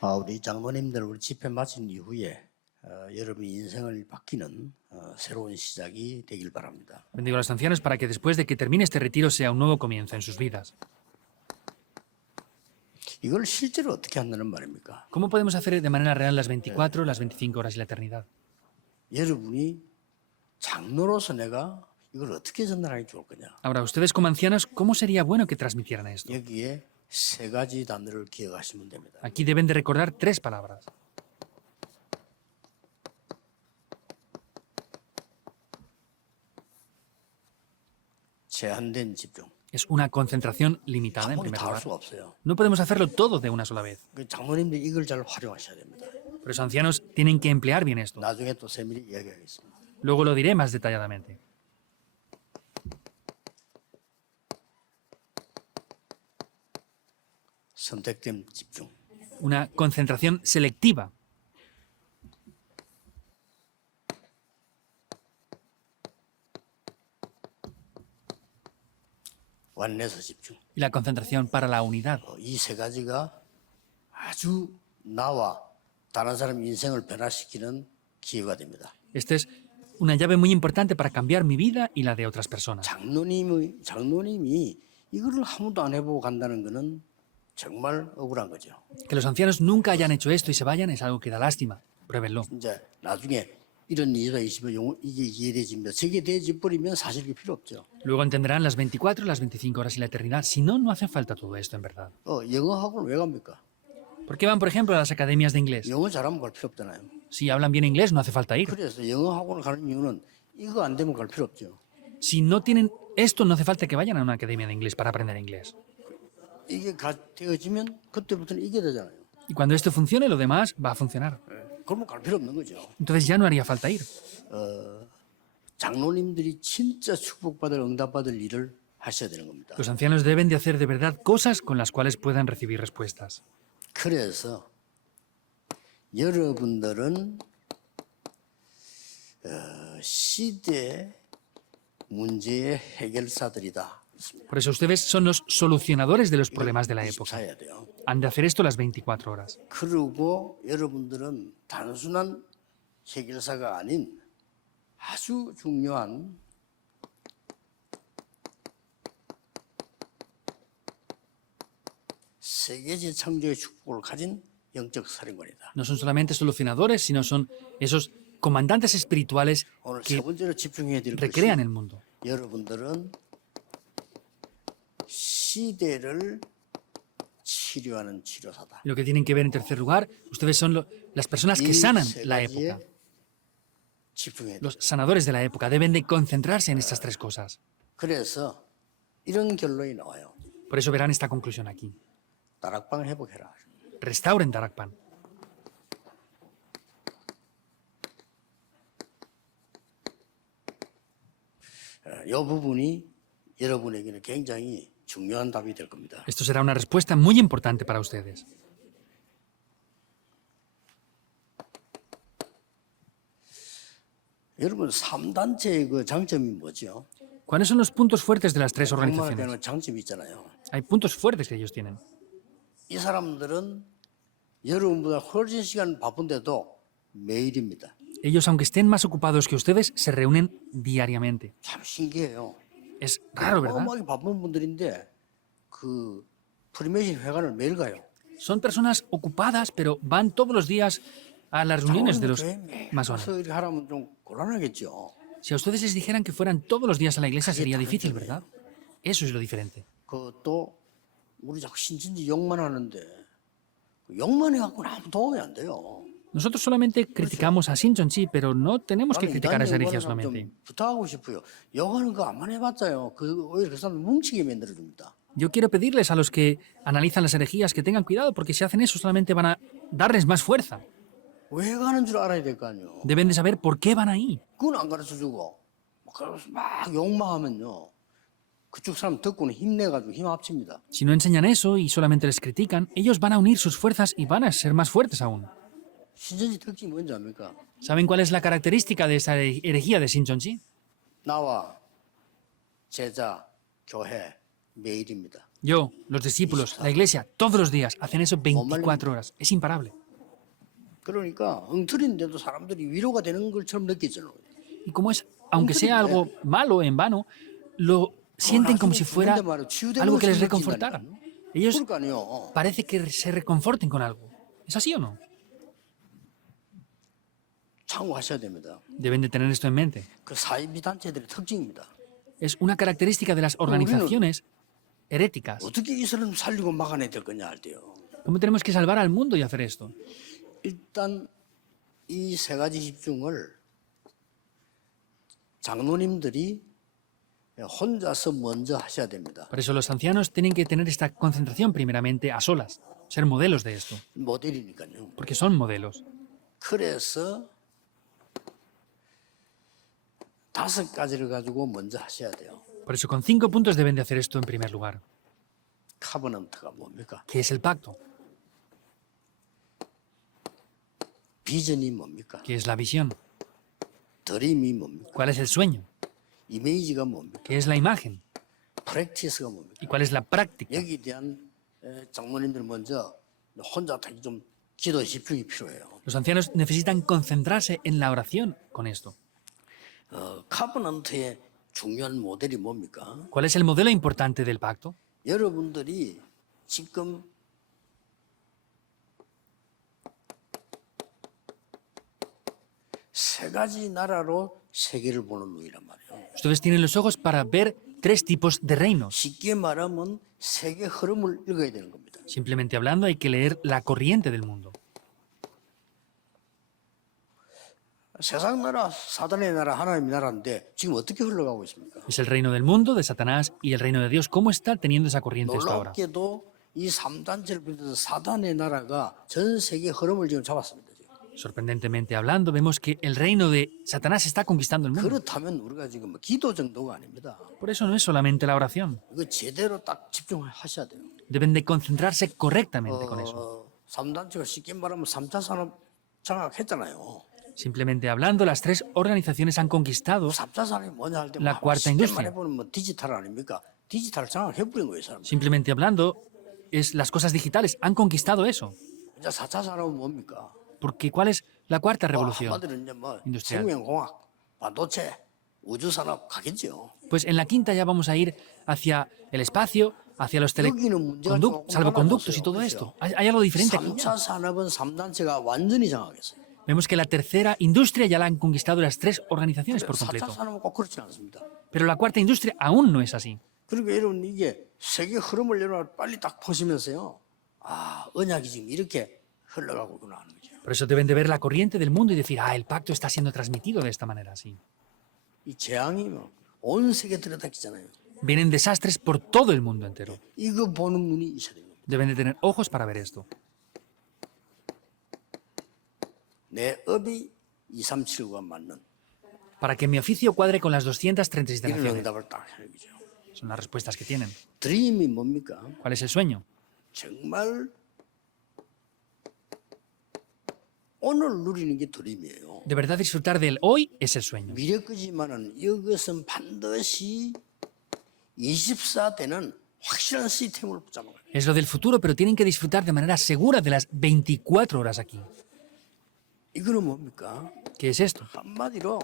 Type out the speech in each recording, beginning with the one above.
우리 장로님들 우리 집회 마친 이후에 여러분 인생을 바뀌는 새로운 시작이 되길 바랍니다. Bendigo a los ancianos para que después de que termine este retiro sea un nuevo comienzo en sus vidas. 이걸 실제로 어떻게 한다는 말입니까? ¿Cómo podemos hacer de manera real las 24, las 25 horas y la eternidad? 여러분이 장로로서 내가 이걸 어떻게 전달하기 좋을 거냐? Ahora, ustedes como ancianos, ¿cómo sería bueno que transmitieran esto? 여기에 세 가지 단어를 기억하시면 됩니다. Aquí deben de recordar 3 palabras. 제한된 집중. Es una concentración limitada, en 한 번에 primer 다 할 lugar. 수가 없어요. No podemos hacerlo todo de una sola vez. 그 장로님들 이걸 잘 활용하셔야 됩니다. Por eso, ancianos tienen que emplear bien esto. 나중에 또 세밀히 이야기하겠습니다. Luego lo diré más detalladamente. 선택된 집중. Una concentración selectiva. 완내서 집중. Y la concentración para la unidad. 이 세 가지가 아주 나와 다른 사람 인생을 변화시키는 기회가 됩니다. Esta es una llave muy importante para cambiar mi vida y la de otras personas. 장로님이 이거를 한 번도 안 해보고 간다는 거는 정말 억울한 거죠. Que los ancianos nunca hayan hecho esto y se vayan es algo que da lástima. Pruébenlo. 이제 나중에 이런 20가 이게 이해돼집니다. 저게 돼지 버리면 사실 그 필요 없죠. Luego entenderán las 24, las 25 horas y la eternidad. Si no, no hace falta todo esto en verdad. 영어 학원 왜 갑니까? ¿Por qué van, por ejemplo, a las academias de inglés? 영어 잘하면 갈 필요 없잖아요. Si hablan bien inglés, no hace falta ir. 그래서 영어 학원을 가는 이유는 이거 안 되면 갈 필요 없죠. Si no tienen esto, no hace falta que vayan a una academia de inglés para aprender inglés. 이게 되어지면 그때부터는 이게 되잖아요. Y cuando esto funcione, lo demás va a funcionar. 그러면 갈 필요 없는 거죠. Entonces ya no haría falta ir. 장로님들이 진짜 축복받을 응답받을 일을 하셔야 되는 겁니다. Los ancianos deben de hacer de verdad cosas con las cuales puedan recibir respuestas. 그래서 여러분들은 시대 문제의 해결사들이다. Por eso ustedes son los solucionadores de los problemas de la época. 사야 돼요. Han de hacer esto las 24 horas. 그리고 여러분들은 단순한 해결사가 아닌 아주 중요한 세계적 창조의 축복을 가진 영적 사령관이다. No son solamente solucionadores, sino son esos comandantes espirituales 오늘 que 세 번째로 집중해야 될 것이 recrean el mundo. 여러분들은 시대를 치료하는 치료사다. Y lo que tienen que ver en tercer lugar, ustedes son las personas que sanan la época. 집중해야 돼. Los sanadores de la época deben de concentrarse en estas 3 cosas. 그래서 이런 결론이 나와요. Por eso verán esta conclusión aquí. 다락방을 회복해라. Restauren Darakpan. 이 부분이 여러분에게는 굉장히 중요한 답이 될 겁니다. Esto será una respuesta muy importante para ustedes. 여러분 3단체의 그 장점이 뭐죠? ¿Cuáles son los puntos fuertes de las 3 정말 organizaciones? 되는 장점이 있잖아요. Hay puntos fuertes que ellos tienen. 이 사람들은 여러분보다 훨씬 시간 바쁜데도 매일입니다. Ellos, aunque estén más ocupados que ustedes, se reúnen diariamente. 참 신기해요. Es raro, ¿verdad? 어마어마하게 바쁜 분들인데 그 프리메이션 회관을 매일 가요. Son personas ocupadas, pero van todos los días a las reuniones de los masones. 가서 이렇게 하라면 좀 곤란하겠죠. Si a ustedes les dijeran que fueran todos los días a la iglesia sería difícil, ¿verdad? Eso es lo diferente. 그것도 우리 자꾸 신천지 욕만 하는데 그 욕만 해갖고는 아무 도움이 안 돼요. Nosotros solamente criticamos a Shincheonji, pero no tenemos que criticar a esa herejía 좀 solamente. 부탁하고 싶어요. 욕하는 거 안만 해봤자요. 오히려 그 사람 뭉치게 만들어줍니다. Yo quiero pedirles a los que analizan las herejías que tengan cuidado, porque si hacen eso solamente van a darles más fuerza. 왜 가는 줄 알아야 될 거 아니에요. Deben de saber por qué van ahí. 그건 안 가르쳐주고 막 욕만 하면요. 그쪽 사람 듣고는 힘내가지고 힘 합칩니다. Si no enseñan eso y solamente les critican, ellos van a unir sus fuerzas y van a ser más fuertes aún. 신천지 특징이 뭔지 압니까? ¿Saben cuál es la característica de esa herejía de Shincheonji? 나와 제자, 교회, 매일입니다. Yo, los discípulos, la iglesia, todos los días hacen eso 24 horas. Es imparable. 그러니까 엉터리인데도 사람들이 위로가 되는 것처럼 느끼잖아요. Y como es, aunque sea algo malo, en vano, lo sienten como si fuera algo que les reconfortara. Ellos 그러니까요. parece que se reconforten con algo. ¿Es así o no? 참고하셔야 됩니다. Deben de tener esto en mente. 그 사이비 단체들의 특징입니다. Es una característica de las organizaciones heréticas. 어떻게 이 사람 살리고 막아내야 될 거냐 할 때요. ¿Cómo tenemos que salvar al mundo y hacer esto? 일단 이 세 가지 집중을 장로님들이 혼자서 먼저 하셔야 됩니다. Por eso los ancianos tienen que tener esta concentración primeramente a solas, ser modelos de esto, 모델이니까요. porque son modelos. 그래서 5가지를 가지고 먼저 하셔야 돼요. Por eso con 5 puntos deben de hacer esto en primer lugar. 카버넌트가 뭡니까? ¿Qué es el pacto? 비전이 뭡니까? ¿Qué es la visión? 드림이 뭡니까? ¿Cuál es el sueño? 이미지가 뭡니까? ¿Qué es la imagen? 프랙티스가 뭡니까? ¿Y cuál es la práctica? 여기에 대한 장로님들 먼저 혼자 좀 기도 집중이 필요해요. Los ancianos necesitan concentrarse en la oración con esto. 카버넌트의 중요한 모델이 뭡니까? ¿Cuál es el modelo importante del pacto? 여러분들이 지금 세 가지 나라로 세계를 보는 눈이란 말이에요. Ustedes tienen los ojos para ver 3 tipos de reinos. 쉽게 말하면 세계 흐름을 읽어야 되는 겁니다. Simplemente hablando, hay que leer la corriente del mundo. 세상 나라, 사단의 나라, 하나님의 나라인데 지금 어떻게 흘러가고 있습니까? Es el reino del mundo, de Satanás, y el reino de Dios. ¿Cómo está teniendo esa corriente esto ahora? 놀랍게도 이 3단체를 비롯해서 사단의 나라가 전 세계 흐름을 지금 잡았습니다. 지금. Sorprendentemente hablando, vemos que el reino de Satanás está conquistando el mundo. 그렇다면 우리가 지금 기도 정도가 아닙니다. Por eso no es solamente la oración. 이거 제대로 딱 집중하셔야 돼요. Deben de concentrarse correctamente con eso. 3단체가 쉽게 말하면 3차 산업 장악했잖아요. Simplemente hablando, las 3 organizaciones han conquistado 3차 산업이 뭐냐 할 때 La cuarta 쉽게 industria. 말해보면 뭐 디지털 아닙니까? 디지털 장악해버린 거예요, 사람. Simplemente hablando, es las cosas digitales. Han conquistado eso. 이제 4차 산업은 뭡니까? Porque ¿cuál es la cuarta revolución? 한마디로 이제 뭐 인더스트리얼. 생명공학, 반도체, 우주산업 가겠죠. Pues en la quinta ya vamos a ir hacia el espacio, hacia los 여기는 문제가 조금 salvoconductos y todo 달라졌어요. esto. Hay algo diferente aquí. 3차 산업은 3단체가 완전히 장악했어요. Vemos que la tercera industria ya la han conquistado las 3 organizaciones por 4차 completo. 산업은 꼭 그렇지 않습니다. Pero la cuarta industria aún no es así. 그러니까 여러분 이게 세계 흐름을 여러분 빨리 딱 보시면서요. 언약이 지금 이렇게 흘러가고 있구나 하는 거죠. Por eso deben de ver la corriente del mundo y decir, el pacto está siendo transmitido de esta manera, sí. 이 재앙이 온 세계 들여다키잖아요. Vienen desastres por todo el mundo entero. 이거 보는 눈이 있어야 됩니다. Deben de tener ojos para ver esto. 내 업이 237과 맞는 Para que mi oficio cuadre con las 237 이런 naciones. 응답을 딱 하는 거죠. Son las respuestas que tienen. 드림이 뭡니까? ¿Cuál es el sueño? 정말 오늘 누리는 게 드림이에요. De verdad disfrutar del hoy es el sueño. 미래까지만은 이것은 반드시 24대는 확실한 시스템을 붙잡아요. Es lo del futuro, pero tienen que disfrutar de manera segura de las 24 horas aquí. 이거는 뭡니까? ¿Qué es esto? 한마디로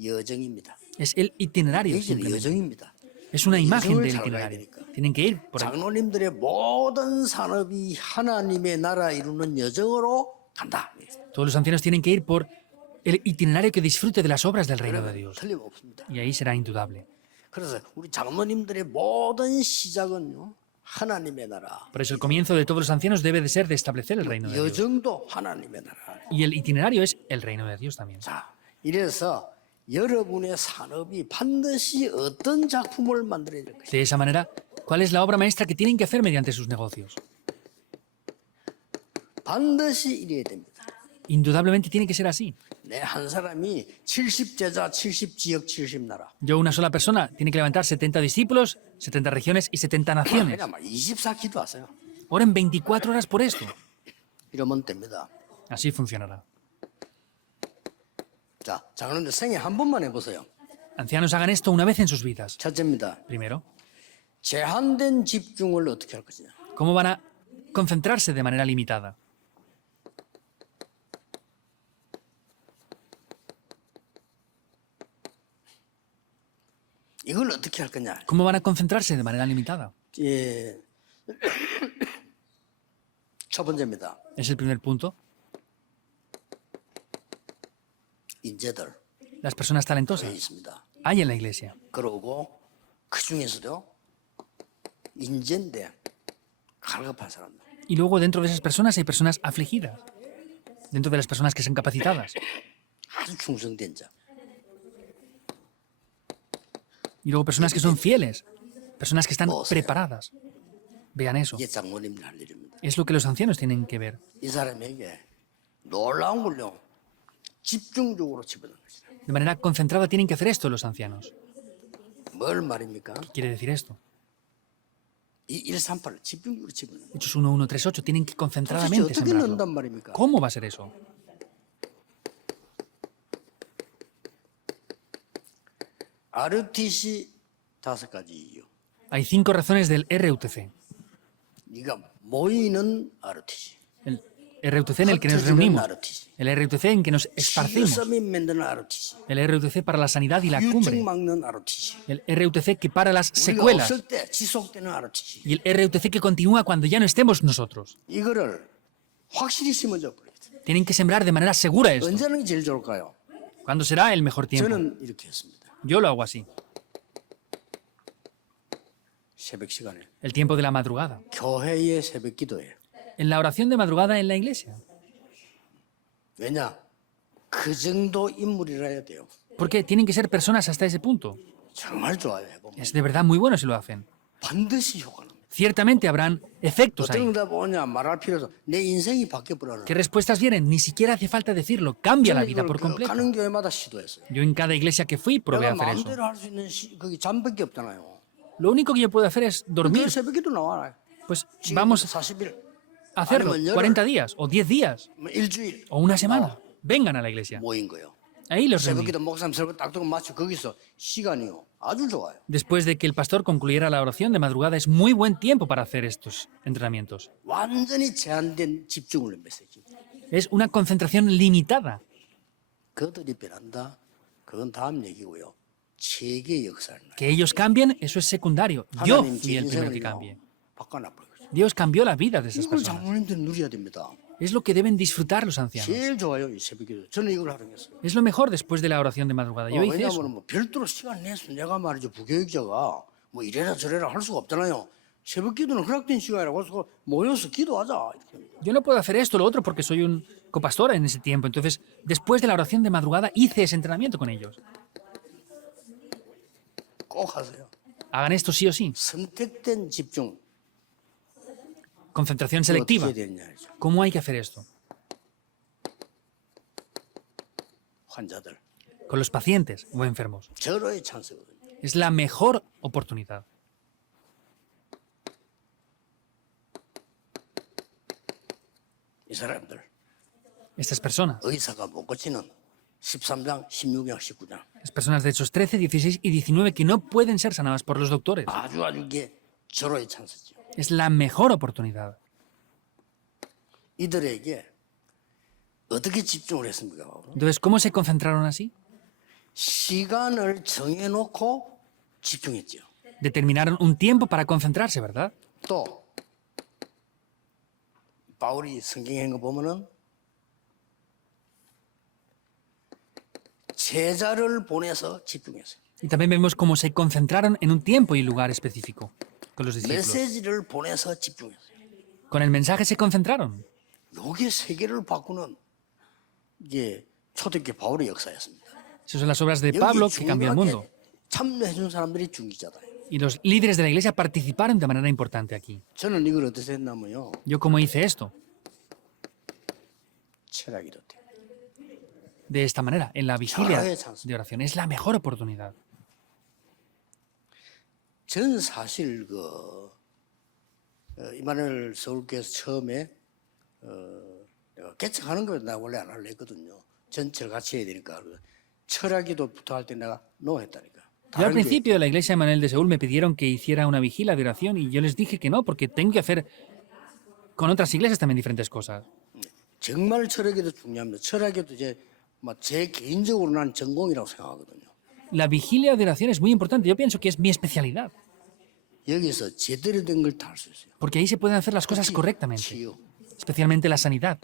여정입니다. Es el itinerario. 이게 Simplemente. 여정입니다. Es una imagen 여정을 del 잘 가야 itinerario. 되니까. Tienen que ir por ahí. 장로님들의 모든 산업이 하나님의 나라 이루는 여정으로 간다. Todos los ancianos tienen que ir por el itinerario que disfrute de las obras del reino de Dios. 틀림없습니다. Y ahí será indudable. 그래서 우리 장로님들의 모든 시작은요. 하나님의 나라. Por eso el comienzo de todos los ancianos debe de ser de establecer el reino de Dios. 여정도 하나님의 나라. Y el itinerario es el reino de Dios también. 자, 이래서 여러분의 산업이 반드시 어떤 작품을 만들어야 될 것이다. De esa manera, ¿cuál es la obra maestra que tienen que hacer mediante sus negocios? 반드시 이래야 됩니다. Indudablemente tiene que ser así. 내 한 사람이 70제자, 70지역, 70나라. Yo, una sola persona, tiene que levantar 70 discípulos, 70 regiones y 70 naciones. 그냥 24 기도하세요. Oren 24 horas por esto. 이러면 됩니다. Así funcionará. 자, 장로님들 생애 한 번만 해보세요. Ancianos, hagan esto una vez en sus vidas. 첫째입니다. Primero, 제한된 집중을 어떻게 할 것이냐. ¿Cómo van a concentrarse de manera limitada? 이걸 어떻게 할 거냐. ¿Cómo van a concentrarse de manera limitada? 예. 첫 번째입니다. Es el primer punto. 인재들 Las personas 여기 talentosas 있습니다. hay en la iglesia. 그러고 그 중에서도 인재인데 갈급한 사람들. Y luego dentro de esas personas hay personas afligidas. Dentro de las personas que son capacitadas. 아주 충성된 자. Y luego personas que son fieles. Personas que están preparadas. Vean eso. 이게 장모님 할 일입니다. Es lo que los ancianos tienen que ver. 이 사람에게 놀라운 걸요. 집중적으로 집어넣는 것이다. De manera concentrada tienen que hacer esto los ancianos. 뭘 말입니까? ¿Qué quiere decir esto? 이 138을 집중적으로 집어넣는 거예요. Hechos 1:138 tienen que 도대체 concentradamente 어떻게 sembrarlo. 넣는단 말입니까? ¿Cómo va a ser eso? RTC 5가지 이유. Hay 5 razones del RUTC. 네가 모이는 RTC. El RUTC en el que nos 흩어지는 reunimos. RTC. El RUTC en que nos esparcimos. 시교섬이 만드는 RTC. El RUTC para la sanidad y la cumbre. 유증 막는 RTC. El RUTC que para las 우리가 secuelas. 없을 때 지속되는 RTC. Y el RUTC que continúa cuando ya no estemos nosotros. 이거를 확실히 심어줘 버려야 돼. Tienen que sembrar de manera segura esto. 언제 하는 게 제일 좋을까요? ¿Cuándo será el mejor tiempo? 저는 이렇게 했습니다. Yo lo hago así. 새벽 시간에 El tiempo de la madrugada. 교회의 새벽 기도에. En la oración de madrugada en la iglesia. 왜냐? 그 정도 인물이라 해야 돼요. Porque tienen que ser personas hasta ese punto. 정말 좋아요. 해보면. Es de verdad muy bueno si lo hacen. 반드시 효과는. Ciertamente habrán efectos 어떤 ahí. 응답 오냐 말할 필요 없어. 내 인생이 바뀌어버려요. ¿Qué respuestas vienen? Ni siquiera hace falta decirlo. Cambia la vida por completo. 가는 교회마다 시도했어요. Yo en cada iglesia que fui probé 내가 hacer eso. 마음대로 할 수 있는 거기 잠밖에 없잖아요. Lo único que yo puedo hacer es 그 dormir. 새벽에도 나와요. Pues 지금 vamos 40일, a hacerlo. 40 días o 10 días 뭐 일주일 o una semana. Vengan a la iglesia. 모인 거예요. Ahí los reuní. 새벽에도 목사님 설교 딱 듣고 마치 거기서 시간이요. 아주 좋아요. Después de que el pastor concluyera la oración de madrugada, es muy buen tiempo para hacer estos entrenamientos. 완전히 제한된 집중을 메시지. Es una concentración limitada. 그들이 변한다. 그건 다음 얘기고요. 세계의 역사를 나. Que ellos cambien, eso es secundario. Yo 하나님 제 fui el primero que 인생을요. cambie. 바꿔놔버린 거죠. Dios cambió la vida de esas 이걸 personas. 장로님들은 누려야 됩니다. Es lo que deben disfrutar los ancianos. 제일 좋아요. 이 새벽에. 저는 이걸 활용했어요. Es lo mejor después de la oración de madrugada. Yo hice eso. 왜냐하면 뭐 별도로 시간 내서 내가 말이죠. 부교육자가 뭐 이래라 저래라 할 수가 없잖아요. 새벽 기도는 허락된 시간이라고 해서 모여서 기도하자. 이렇게. Yo no puedo hacer esto o lo otro porque soy un copastor en ese tiempo. Entonces, después de la oración de madrugada, hice ese entrenamiento con ellos. 꼭 하세요. Hagan esto sí o sí. 선택된 집중. Concentración 어떻게 selectiva. 해야 되느냐. 이죠. ¿Cómo hay que hacer esto? 환자들. Con los pacientes o enfermos. 절호의 찬스거든요. Es la mejor oportunidad. 이 사람들 Estas personas. 의사가 못 고치는 13장, 16장, 19장 Las personas de Hechos 13, 16 y 19 que no pueden ser sanadas por los doctores. 아주 이게 절호의 찬스죠. Es la mejor oportunidad. 이들에게 어떻게 집중을 했습니까? Entonces, ¿cómo se concentraron así? 시간을 정해놓고 집중했죠. Determinaron un tiempo para concentrarse, ¿verdad? 또 바울이 성경에 한거 보면은 제자를 보내서 집중했어요. Y también vemos cómo se concentraron en un tiempo y lugar específico con los discípulos. 메시지를 보내서 집중했어요. Con el mensaje se concentraron. 요게 세계를 바꾸는 이게 초대교회 바울의 역사였습니다. Esas son las obras de Pablo que cambió el mundo. 참여해준 사람들이 중기자다. Y los líderes de la iglesia participaron de manera importante aquí. 저는 이걸 어떻게 했냐면요. Yo cómo hice esto. 철학이도 돼. De esta manera, en la vigilia de oración. Es la mejor oportunidad. 전 사실 이만을 서울교회에서 처음에 내가 개척하는 걸 나 원래 안 하려 했거든요. 전체를 같이 해야 되니까. 철학기도 부탁할 때 내가 노 했다니까. Yo al 다른 게 principio de la iglesia de Manuel de Seúl me pidieron que hiciera una vigilia de oración y yo les dije que no, porque tengo que hacer con otras iglesias también diferentes cosas. 정말 철학에도 중요합니다. 철학에도 제 개인적으로 난 전공이라고 생각하거든요. La vigilia de oración es muy importante. Yo pienso que es mi especialidad, 여기서 제대로 된 걸 다 할 수 있어요. porque ahí se pueden hacer las cosas correctamente, 치유. especialmente la sanidad.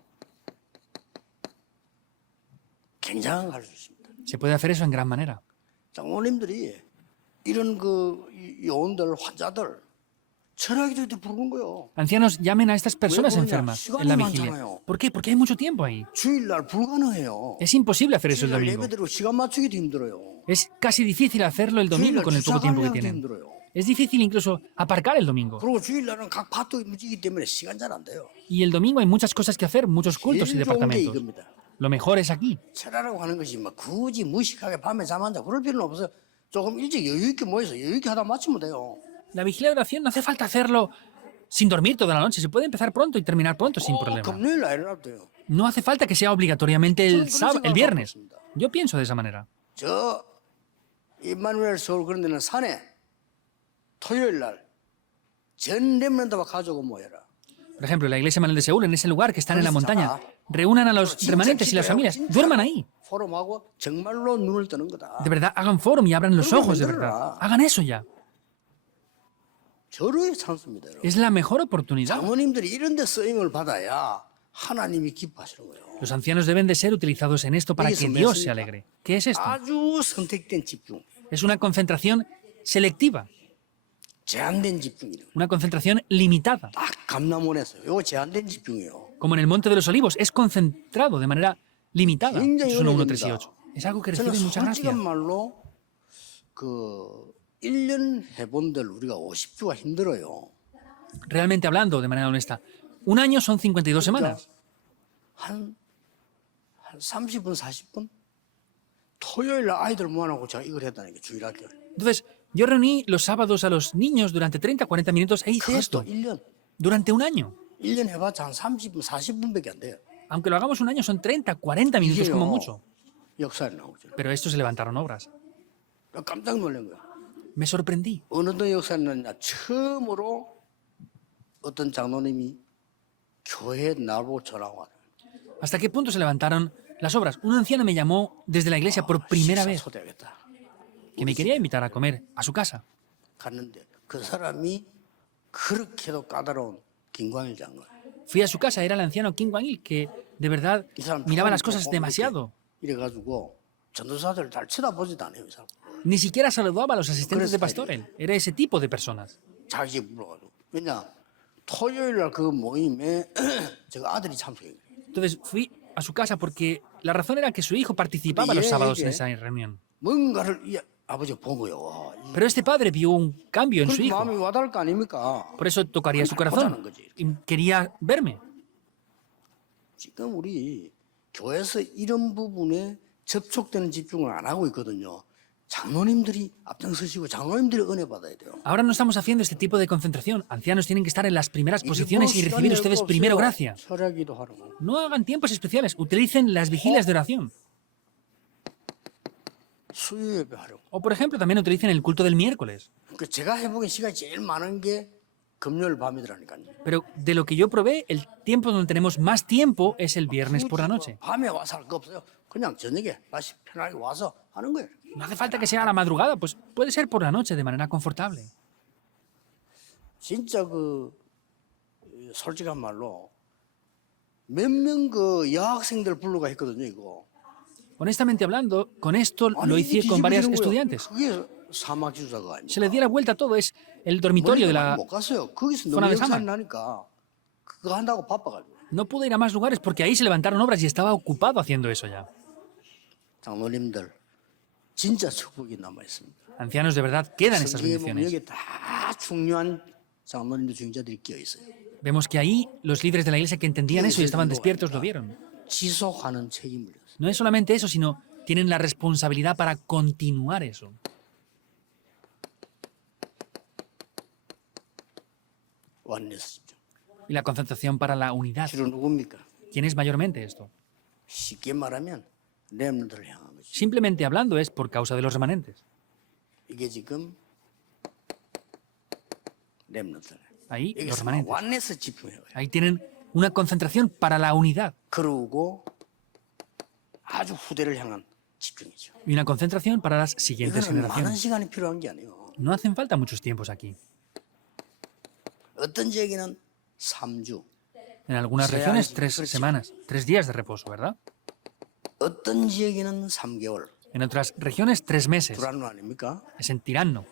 굉장한 걸 할 수 있습니다. Se puede hacer eso en gran manera. 장모님들이 이런 요원들, 환자들 철학기도에 부르는 거예요. Ancianos, llamen a estas personas 그러냐? enfermas 시간이 en la vigilia. 많잖아요. ¿Por qué? Porque hay mucho tiempo ahí. 주일날 불가능해요. Es imposible hacer eso el 주일날 domingo. 예배대로 시간 맞추기도 힘들어요. Es casi difícil hacerlo el domingo 주일날 con el poco tiempo que 주차하기도 tienen. 힘들어요. Es difícil incluso aparcar el domingo. 그리고 주일날은 각 파트가 움직이기 때문에 시간 잘 안 돼요. Y el domingo hay muchas cosas que hacer, muchos cultos y 제일 좋은 게 departamentos. 이겁니다. Lo mejor es aquí. 철하라고 하는 것이 막 굳이 무식하게 밤에 잠 안 자 그럴 필요는 없어요. 조금 일찍 여유 있게 모여서 여유 있게 하다 마치면 돼요. La vigilia de oración no hace falta hacerlo sin dormir toda la noche. Se puede empezar pronto y terminar pronto sin problema. 금요일 날 일어나도 돼요. No hace falta que sea obligatoriamente 저는 el, 그런 sábado, el 생각을 viernes. 하고 있습니다. Yo pienso de esa manera. 저 임마누엘 서울 그런 데는 산에 토요일 날 전 렘넌트와 가족을 모여라. Por ejemplo, la iglesia Manuel de Seúl, en ese lugar que están en la montaña, reúnan a los remanentes y las familias, duerman ahí. 포럼하고 정말로 눈을 뜨는 거다. De verdad, hagan fórum y abran los ojos, de verdad. Hagan eso ya. 절호의 찬스입니다. 여러분. Es la mejor oportunidad. 장모님들이 이런 데 쓰임을 받아야 하나님이 기뻐하시는 거예요. Los ancianos deben de ser utilizados en esto para que Dios se alegre. ¿Qué es esto? 아주 선택된 집중, Es una concentración selectiva, 제한된 집중이에요. una concentración limitada. 딱 감남원에서 이거 제한된 집중이에요. Como en el Monte de los Olivos, es concentrado de manera limitada. 굉장히 Es 1, 1, 은혜됩니다. 3 y 8. Es algo que 저는 recibe mucha gracia. 솔직한 말로 그 1년 해본들 우리가 50주가 힘들어요. Realmente hablando, de manera honesta, un año son 52 semanas. 한 30분, 40분? 토요일 날 아이들 모아놓고 제가 이걸 했다는 게 주일학교. Entonces, yo reuní los sábados a los niños durante 30, 40 minutos e hice 그것도 esto 1년. durante un año. 1년 해봤자 한 30분, 40분밖에 안 돼요. Aunque lo hagamos un año, son 30, 40 minutos como mucho. 역사에 나오죠. Pero estos se levantaron obras. 깜짝 놀란 거야. Me sorprendí. 어느 때 역사에 나냐 처음으로 어떤 장로님이 교회에 나보고 전화가 와요. ¿Hasta qué punto se levantaron las obras? Un anciano me llamó desde la iglesia por primera 식사 vez 초대하겠다. que me quería invitar a comer a su casa. 갔는데 그 사람이 그렇게도 까다로운 김광일 장로. Fui a su casa, era el anciano Kim Kwang-il, que de verdad 이 사람 miraba las 처음 cosas 보고 demasiado. 이렇게 이래가지고 전도사들 잘 쳐다보지도 않아요. 이 사람. Ni siquiera saludaba a los asistentes de pastor. Él era ese tipo de personas. 자기 집 불러가지고. 왜냐 토요일 날 그 모임에 제가 아들이 참석해요. Entonces fui a su casa porque la razón era que su hijo participaba los sábados en esa reunión. 뭔가를 이 아버지가 본 거예요. 와, Pero este padre vio un cambio en su 그렇게 hijo. 마음이 와닿을 거 아닙니까? Por eso tocaría su corazón. Y quería verme. 지금 우리 교회에서 이런 부분에 접촉되는 집중을 안 하고 있거든요. 장로님들이 앞장서시고 장로님들이 은혜 받아야 돼요. Ahora no estamos haciendo este tipo de concentración. Ancianos tienen que estar en las primeras posiciones y recibir ustedes primero gracia. 철학기도 하라고. No hagan tiempos especiales. Utilicen las vigilias de oración. 수요 예배 하라고. O, por ejemplo, también utilicen el culto del miércoles. 그 제가 해보기엔 시간이 제일 많은 게 금요일 밤이더라니까요. Pero de lo que yo probé, el tiempo donde tenemos más tiempo es el viernes por la noche. 밤에 와서 할 거 없어요. 그냥 저녁에 마시 편하게 와서 하는 거예요. No hace falta que sea a la madrugada, pues puede ser por la noche de manera confortable. 진짜 그 솔직한 말로 몇 명 그 여학생들 불러가 했거든요 이거. Honestamente hablando, con esto lo 아니, hice 이게 con varias 뒤집어지는 거예요. estudiantes. 그게 사막 기숙사가 아니에요. Se les dio la vuelta a todo. Es el dormitorio de la... 못 갔어요. 거기서 zona 너무 de Samar. 역사를 나니까 그거 한다고 바빠가지고. No pude ir a más lugares porque ahí se levantaron obras y estaba ocupado haciendo eso ya. 장로님들 진짜 축복이 남아 있습니다. Ancianos, de verdad, quedan estas 성경에 보면 bendiciones. 여기 다 중요한 장로님들 중자들이 끼어 있어요. Vemos que ahí los líderes de la iglesia que entendían eso y estaban despiertos lo vieron. 지속하는 책임을 졌어요. No es solamente eso, sino tienen la responsabilidad para continuar eso. 완내스 집중. Y la concentración para la unidad. 주로 누굽니까? ¿Quién es mayormente esto? 쉽게 말하면 렘넌트를 향한 거죠. Simplemente hablando es por causa de los remanentes. 이게 이게 지금 렘넌트. Ahí los 여기서 remanentes. 완내서 집중해요. Ahí tienen una concentración para la unidad 그러고 아주 후대를 향한 집중이죠. y una concentración para las siguientes 이거는 많은 generaciones. 시간이 필요한 게 아니에요. No hacen falta muchos tiempos aquí. 어떤 지역에는 3주, En algunas Sí, regiones, hay- 3 sí. semanas, 3 días de reposo, ¿verdad? 어떤 지역에는 3개월. En otras regiones, 3 meses. 불안론 아닙니까? Es en Tirano.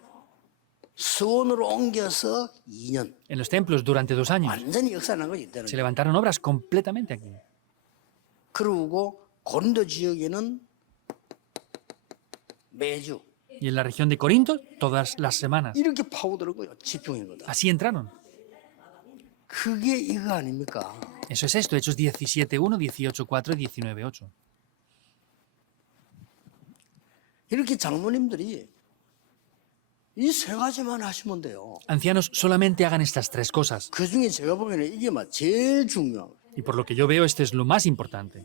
수원으로 옮겨서 2년. En los templos, durante 2 años. 완전히 역사난 거지. 이때는. Se levantaron obras completamente aquí. 그리고 고린도 지역에는 매주 Y en la región de Corinto, todas las semanas. 이렇게 파고드는 거예요. 집중인 거다. Así entraron. 그게 이거 아닙니까? Eso es esto, Hechos 17.1, 18.4 y 19.8. 이렇게 장로님들이 이 세 가지만 하시면 돼요. Ancianos, solamente hagan estas 3 cosas. 그 중에 제가 보기에는 이게 막 제일 중요한 거예요. Y por lo que yo veo, este es lo más importante.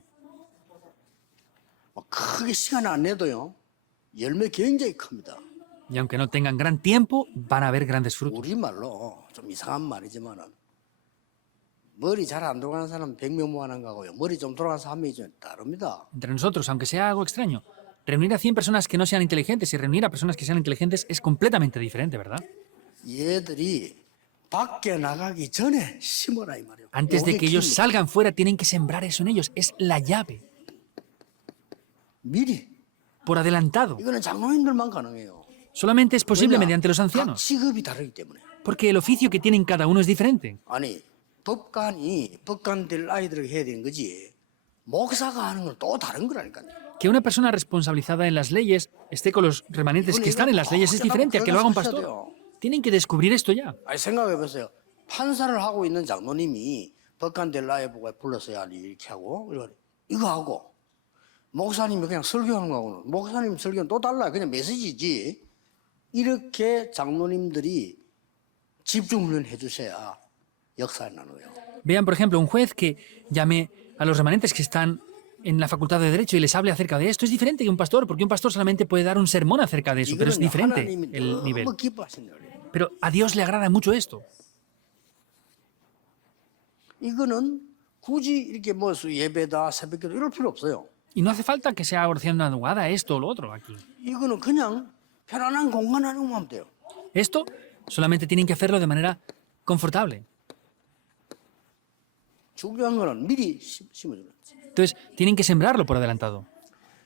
막 크게 시간 안 내도요. 열매 굉장히 큽니다. Y aunque no tengan gran tiempo, van a haber grandes frutos. 우리말로 좀 이상한 말이지만은 머리 잘 안 돌아가는 사람 100명 모아놓은 거하고요. 머리 좀 돌아가는 사람 1명이 좀 다릅니다. Entre nosotros, aunque sea algo extraño, reunir a 100 personas que no sean inteligentes y reunir a personas que sean inteligentes es completamente diferente, ¿verdad? 얘들이 밖에 나가기 전에 심어라 이 말이에요. Antes de 요게 que ellos 킵니다. salgan fuera, tienen que sembrar eso en ellos. Es la llave. 미리. Por adelantado. 이거는 장로님들만 가능해요. Solamente es posible 왜냐? mediante los 각 ancianos. 직업이 다르기 때문에. Porque el oficio que tienen cada uno es diferente. 아니 법관이 법관 될 아이들에게 해야 되는 거지. 목사가 하는 건 또 다른 거라니까요. Que una persona responsabilizada en las leyes esté con los remanentes que están en las leyes es diferente a que lo haga un pastor. Tienen que descubrir esto ya. 아니 생각해 보세요. 판사를 하고 있는 장로님이 법관 될 아이 보고 불렀어야 하니 이렇게 하고 이거 하고 목사님이 그냥 설교하는 거하고는 목사님 설교는 또 달라요. 그냥 메시지지. 이렇게 장로님들이 집중 훈련해 주셔야 역사를 나눠요. Vean, por ejemplo, un juez que llame a los remanentes que están en la facultad de Derecho y les hable acerca de esto. Es diferente que un pastor, porque un pastor solamente puede dar un sermón acerca de eso, pero es 이거는 diferente 하나님이 el nivel. 너무 기뻐하시는 거예요. Pero a Dios le agrada mucho esto. 이거는 굳이 이렇게 뭐 예배다 새벽기도 이럴 필요 없어요. Y no hace falta que sea oración de madrugada, esto o lo otro aquí. 이거는 그냥 편안한 공간 안에 하면 돼요. Esto solamente tienen que hacerlo de manera confortable. 중요한 거는 미리 심어주는 거지. Entonces, tienen que sembrarlo por adelantado.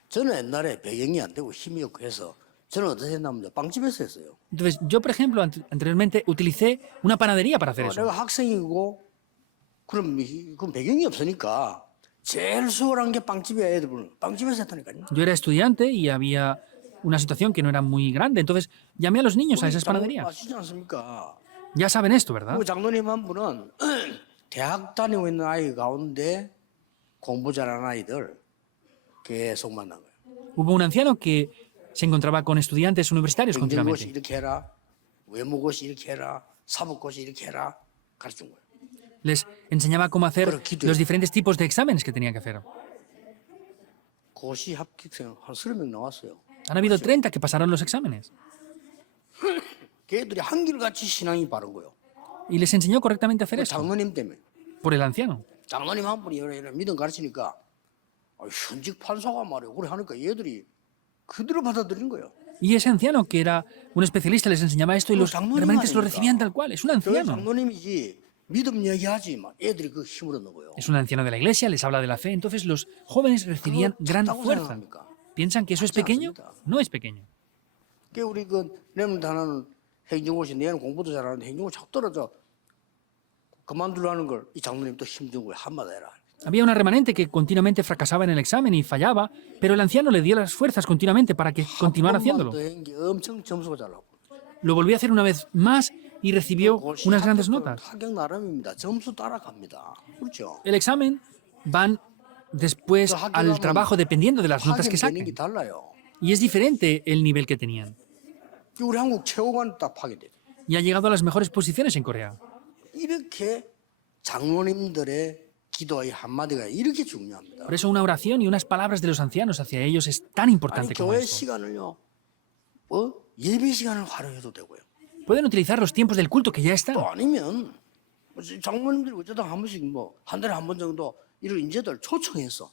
저는 옛날에 배경이 안 되고 힘이 없고 해서 저는 어떻게 했냐면 빵집에서 했어요. Entonces, yo, por ejemplo, anteriormente utilicé una panadería para hacer eso. 내가 학생이고 그럼 배경이 없으니까 제일 수월한 게 빵집이야. 애들은 빵집에서 했다니까요. Yo era estudiante y había una situación que no era muy grande. Entonces, llamé a los niños a esas panaderías. 아시지 않습니까? Ya saben esto, ¿verdad? 그 장로님 한 분은 대학 다니고 있는 아이 가운데 공부 잘하는 아이들 계속 만난 거예요. Hubo un anciano que se encontraba con estudiantes universitarios 경쟁고시 continuamente. 이렇게 해라, 외모고시 이렇게 해라, 사법고시 이렇게 해라 가르친 거예요. Les enseñaba cómo hacer los diferentes tipos de exámenes que tenían que hacer. 고시 합격생 한 30명 나왔어요. Han habido 30 que pasaron los exámenes. 걔들이 한결같이 신앙이 바른 거예요. Y les enseñó correctamente a hacer 그 esto. 장로님 때문에. Por el anciano. 장로님 한 분이 이런 믿음 가르치니까 현직 판사가 말이에요. 그래 하니까 얘들이 그대로 받아들이는 거예요. Y ese anciano, que era un especialista, les enseñaba esto y los remanentes lo recibían tal cual. Es un 교회 anciano. 장로님이지 믿음 얘기하지 막 애들이 그 힘을 얻는 거예요. Es un anciano de la iglesia, les habla de la fe. Entonces los jóvenes recibían gran 작다고 fuerza. 생각합니까? ¿Piensan que eso es pequeño? No es pequeño. 그 우리 그 렘넌트 하나는 행정고시 내는 공부도 잘하는데 행정고 자꾸 떨어져 그만두려는 걸 이 장로님 또 힘준 거예요. 한마디 해라. Había una remanente que continuamente fracasaba en el examen y fallaba, pero el anciano le dio las fuerzas continuamente para que continuara haciéndolo. 더 엄청 점수가 잘 나고. Lo volvió a hacer una vez más y recibió 고시 unas grandes 합격도 notas. 합격 나름입니다. 점수 따라갑니다. 그렇죠? El examen van después al trabajo dependiendo de las notas que 파견되는 게 saquen. 달라요. Y es diferente el nivel que tenían. 우리 한국 최고관 딱 파견돼. Y ha llegado a las mejores posiciones en Corea. 이렇게 장로님들의 기도의 한마디가 이렇게 중요합니다. Por eso una oración y unas palabras de los ancianos hacia ellos es tan 아니 importante como 교회 esto. 시간을요. 예배 시간을 활용해도 되고요. Pueden utilizar los tiempos del culto que ya 또 están. 아니면 장모님들이 어쩌다 한 번씩 뭐 한 달에 한 번 정도 이런 인재들 초청해서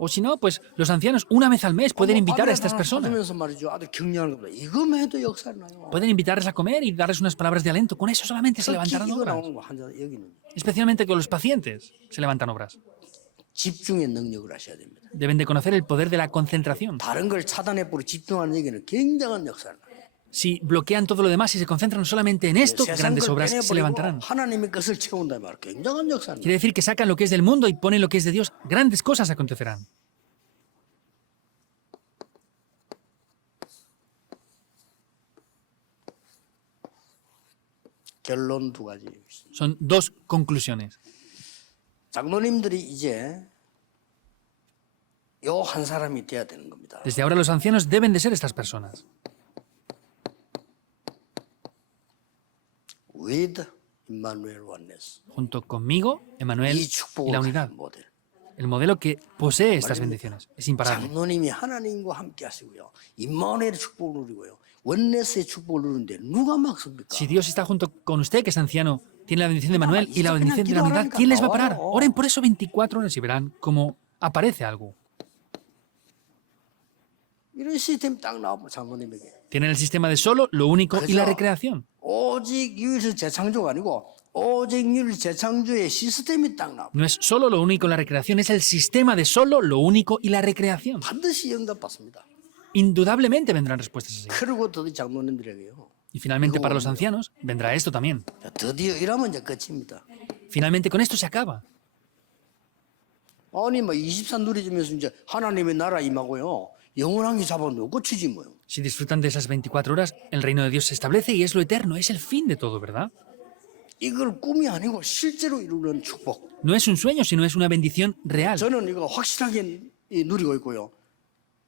O si no, pues los ancianos una vez al mes pueden invitar a estas personas. 하면서 말이죠. 아들 격려하는 겁니다. 이거만 해도 역사를 나요. Pueden invitarles a comer y darles unas palabras de aliento. Con eso solamente se 특히 levantarán 이거 obras. 나오는 거 환자 여기는 Especialmente con los pacientes se levantan obras. 집중의 능력을 하셔야 됩니다. Deben de conocer el poder de la concentración. 다른 걸 차단해 버리고 집중하는 얘기는 굉장한 역사를 나요. Si bloquean todo lo demás y se concentran solamente en esto, 세상 grandes 걸 obras se 빼내버리고 levantarán. 하나님의 것을 채운다 말 굉장한 역사를 나요. Quiere decir que sacan lo que es del mundo y ponen lo que es de Dios. Grandes cosas acontecerán. 결론 두 가지. Son dos conclusiones. 장로님들이 이제 요 한 사람이 돼야 되는 겁니다. Desde ahora los ancianos deben de ser estas personas. With Emmanuel Oneness. Junto conmigo, Emmanuel 이 y 축복을 la 가진 unidad. 모델. El modelo que posee estas bendiciones. Es imparable. 장로님이 하나님과 함께 하시고요. 임마누엘의 축복을 누리고요. 원네스의 축복을 누리는데 누가 막습니까? Si Dios está junto con usted, que es anciano, tiene la bendición de Manuel y la bendición de la unidad, ¿quién les va a parar? Oren por eso 24 horas y verán cómo aparece algo. 이런 시스템이 딱 나오면 장로님에게 Tienen el sistema de solo, lo único y la recreación. 오직 유일의 재창조가 아니고 오직 유일 재창조의 시스템이 딱 나오면 No es solo lo único y la recreación, es el sistema de solo, lo único y la recreación. 반드시 응답받습니다. Indudablemente vendrán respuestas así. 그리고 더 장로님들에게요. Y finalmente para los ancianos vendrá esto también. 자, 드디어 이러면 이제 끝입니다. Finalmente con esto se acaba. 아니 뭐 24 누리지면서 이제 하나님의 나라 임하고요. 영원한 게 잡아놓고 끝이지 뭐요. Si disfrutan de esas 24 horas, el reino de Dios se establece y es lo eterno, es el fin de todo, ¿verdad? 이걸 꿈이 아니고 실제로 이루는 축복. No es un sueño, sino es una bendición real. 저는 이거 확실하게 누리고 있고요.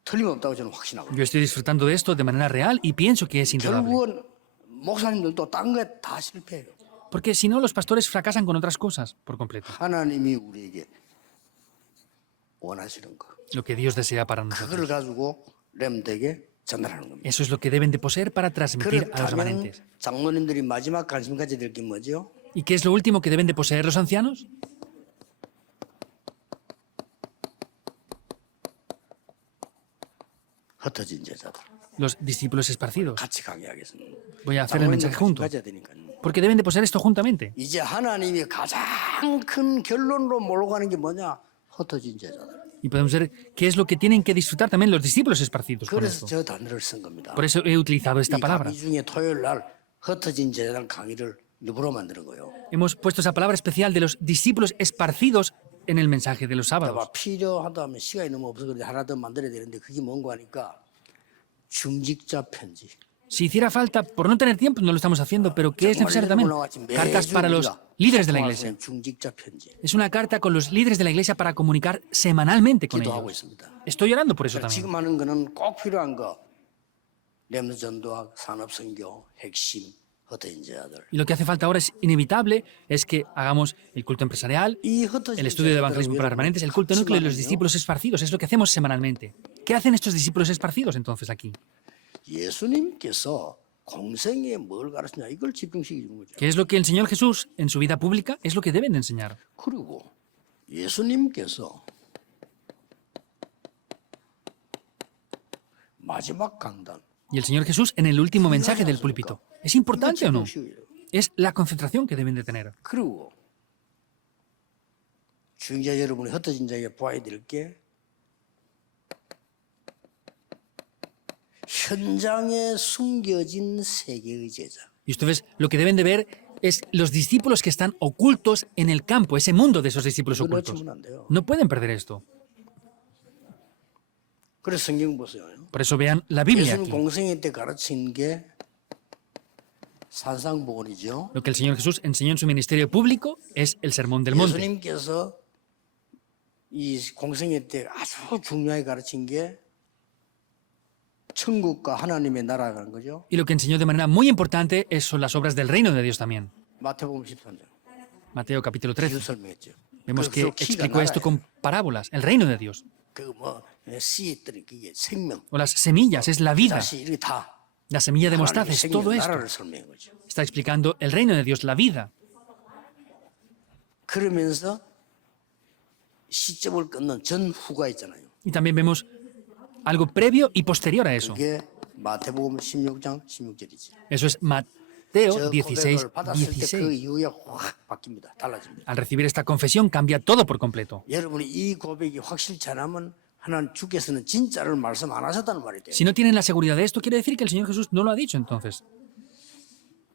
틀림없다고 저는 확신하고. Yo estoy disfrutando de esto de manera real y pienso que es indudable. 결국은 목사님들도 딴 거에 다 실패해요. Porque si no, los pastores fracasan con otras cosas por completo. 하나님이 우리에게 원하시는 거. Lo que Dios desea para nosotros. 그걸 가지고 렘들에게 전달하는 겁니다. Eso es lo que deben de poseer para transmitir a los 그렇다면 remanentes. 장로님들이 마지막 관심 가져야 될 게 뭐죠? ¿Y qué es lo último que deben de poseer los ancianos? 흩어진 제자들. Los discípulos esparcidos. 같이 가게 하겠습니다. Voy a hacer el mensaje juntos. 가져야 되니까요. Porque deben de poseer esto juntamente. 이제 하나님이 가장 큰 결론으로 몰아가는 게 뭐냐? 흩어진 제자들. Y podemos ver qué es lo que tienen que disfrutar también los discípulos esparcidos con 그래서 esto. 저 단어를 쓴 겁니다. Por eso he utilizado esta 이 palabra. 강의 중에 토요일 날 흩어진 제자들 강의를 일부러 만드는 거예요. Hemos puesto esa palabra especial de los discípulos esparcidos en el mensaje de los sábados. 막 필요하다면 시간이 너무 없어서 그런데 하나 더 만들어야 되는데 그게 뭔가 하니까 중직자 편지. Si hiciera falta, por no tener tiempo, no lo estamos haciendo, pero ¿qué es necesario también? Cartas para los líderes de la iglesia. 중직자 편지 Es una carta con los líderes de la iglesia para comunicar semanalmente con 기도하고 ellos. 있습니다. Estoy orando por eso también. 지금 하는 거는 꼭 필요한 거. 렘드 전도학, 산업선교, 핵심, 흩어진 제자들. Y lo que hace falta ahora es inevitable, es que hagamos el culto empresarial, 이 흩어진 el estudio de evangelismo para remanentes, el culto núcleo y los discípulos esparcidos. Es lo que hacemos semanalmente. ¿Qué hacen estos discípulos esparcidos entonces aquí? 예수님께서 공생에 뭘 가르치냐 이걸 집중시키는 거죠. ¿Qué es lo que el Señor Jesús en su vida pública es lo que deben de enseñar? 그리고 예수님께서 마지막 강단 Y el Señor Jesús en el último mensaje del púlpito. ¿Es importante o no? Es la concentración que deben de tener. 그리고 중자 여러분이 흩어진 자에게 보아야 될 게 현장에 숨겨진 세계의 제자. Y ustedes lo que deben de ver es los discípulos que están ocultos en el campo, ese mundo de esos discípulos 이거 ocultos. 놓치면 안 돼요. No pueden perder esto. 그래서 성경 보세요. Por eso vean la Biblia 예수님 aquí. 공생애 때 가르친 게 산상복원이죠. Lo que el Señor Jesús enseñó en su ministerio público es el sermón del monte. 예수님께서 이 공생애 때 아주 중요하게 가르친 게 천국과 하나님의 나라라는 거죠. Y lo que enseñó de manera muy importante son las obras del reino de Dios también. 마태복음 13장. Mateo capítulo 그 13. 설명했죠. Vemos que 그래서 키가 explicó esto 나라예요. con parábolas. El reino de Dios. 그뭐 씨앗들이 그게 생명. O las semillas es la vida. 자식 이렇게 다 La semilla de mostaza 하나님의 es 생명 todo esto. 나라를 설명한 거죠. Está explicando el reino de Dios, la vida. 그러면서 시점을 끊는 전후가 있잖아요. Y también vemos algo previo y posterior a eso. 그게 마태복음 16장 16절이지. Eso es Mateo 저 16, 고백을 받았을 때 그 16. 이후에 확 바뀝니다. 달라집니다. Al recibir esta confesión cambia todo por completo. 여러분이 이 고백이 확실치 않으면 하나님 주께서는 진짜를 말씀 안 하셨다는 말이 돼요. Si no tienen la seguridad de esto, quiere decir que el Señor Jesús no lo ha dicho entonces.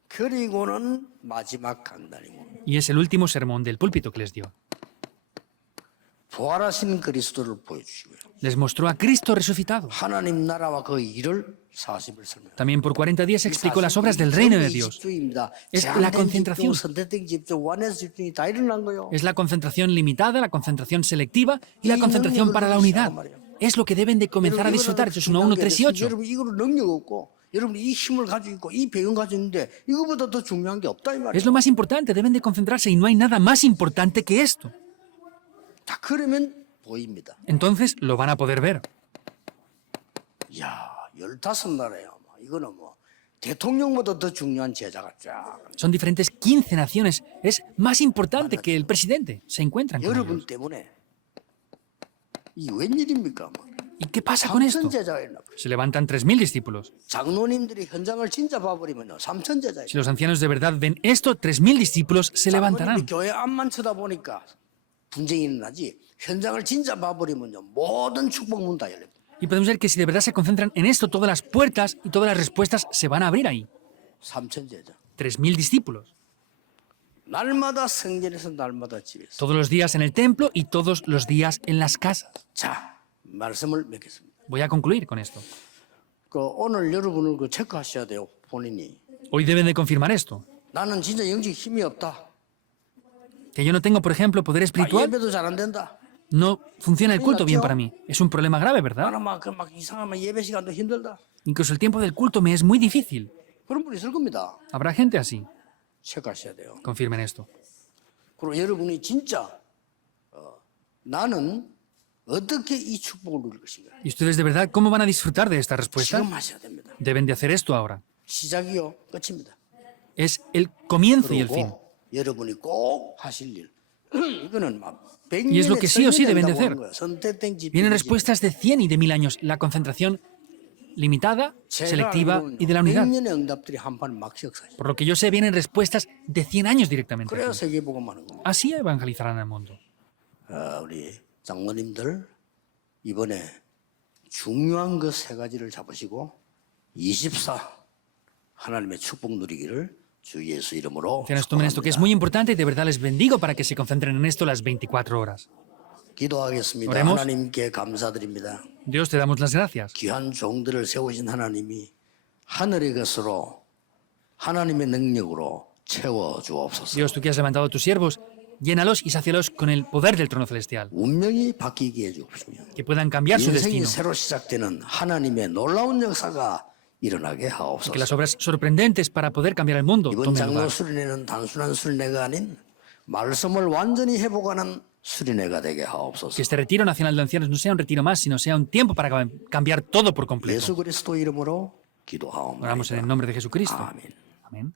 그리고는 마지막 강단이고 Y es el último sermón del púlpito que les dio. 부활하신 그리스도를 보여주시고요. Les mostró a Cristo resucitado. 하나님 나라와 그 일을 40일 설명. También por 40 días explicó las obras del reino de Dios. Es la concentración. 선택된 집중, 원해서 집중이 다 일어난 거예요. Es la concentración limitada, la concentración selectiva y la concentración para la unidad. Es lo que deben de comenzar a disfrutar. Hechos 1, 1, 3 y 8. 여러분 이거로 능력 없고 여러분 이 힘을 가지고 있고 이 배경 가지고 있는데 이거보다 더 중요한 게 없다 이 말이에요. Es lo más importante, deben de concentrarse y no hay nada más importante que esto. 자 그러면 보입니다. Entonces lo van a poder ver. 야 15나라예요. 이거는 뭐 대통령보다 더 중요한 제자가 쫙. Son diferentes 15 naciones. Es más importante que el presidente. Se encuentran con 여러분 ellos. 때문에 이 웬일입니까? ¿Y qué pasa con esto? 3천 제자가 있나 봐요. Se levantan 3.000 discípulos. 장로님들이 현장을 진짜 봐버리면요 3천 제자예요. Si los ancianos de verdad ven esto, 3.000 discípulos se levantarán. 장로님이 교회 앞만 쳐다보니까 분쟁이 일어나지 현장을 진짜 봐버리면요 모든 축복문 다 열립니다. Y podemos ver que si de verdad se concentran en esto, todas las puertas y todas las respuestas se van a abrir ahí. 3천 제자. 3.000 discípulos. 날마다 성전에서 날마다 집에서. Todos los días en el templo y todos los días en las casas. 자 말씀을 맺겠습니다. Voy a concluir con esto. 그 오늘 여러분을 그 체크하셔야 돼요 본인이. Hoy deben de confirmar esto. 나는 진짜 영적 힘이 없다. Que yo no tengo, por ejemplo, poder 아, espiritual. 예배도 잘 안 된다. No funciona el culto bien para mí. Es un problema grave, ¿verdad? 나는 막 이상하면 예배 시간도 힘들다. Incluso el tiempo del culto me es muy difícil. 그런 분이 있을 겁니다. Habrá gente así. 체크하셔야 돼요. Confirmen esto. 그리고 여러분이 진짜 나는 어떻게 이 축복을 누릴 것인가. ¿Y ustedes de verdad cómo van a disfrutar de esta respuesta? 지금 하셔야 됩니다. Deben de hacer esto ahora. 시작이요 끝입니다. Es el comienzo y el fin. 그리고 여러분이 꼭 하실 일. 이거는 막 Y es lo que sí o sí deben de hacer. 선택된 집중. Vienen respuestas de 100 y de 1000 años. La concentración limitada, selectiva y de la unidad. 100년의 응답들이 한판 막 역사죠. Por lo que yo sé, vienen respuestas de 100 años directamente. 그래야 aquí. 세계복음하는 겁니다. Así evangelizarán al mundo. 우리 장로님들 이번에 중요한 그 세 가지를 잡으시고 24 하나님의 축복 누리기를 주 예수 이름으로 Ancianos, tomen esto que es muy importante y de verdad les bendigo para que se concentren en esto las 24 horas. 기도하겠습니다. oremos. 하나님께 감사드립니다. Dios, te damos las gracias. 귀한 종들을 세우신 하나님이 하늘의 것으로 하나님의 능력으로 채워 주옵소서. Dios, tú que has levantado a tus siervos, llénalos y sácialos con el poder del trono celestial. 운명이 바뀌게 해주옵시며 Que puedan cambiar su 인생이 destino. 새로 시작되는 하나님의 놀라운 역사가 일어나게 Que las 하옵소서. obras sorprendentes para poder cambiar el mundo 이번 tomen 장로 lugar. 수련회는 단순한 수련회가 아닌 말씀을 완전히 회복하는 수련회가 되게 하옵소서. Que este retiro nacional de ancianos no sea un retiro más, sino sea un tiempo para cambiar todo por completo. 예수 그리스도 이름으로 Oramos en el 기도하옵나이다. nombre de Jesucristo. 아멘. Amén.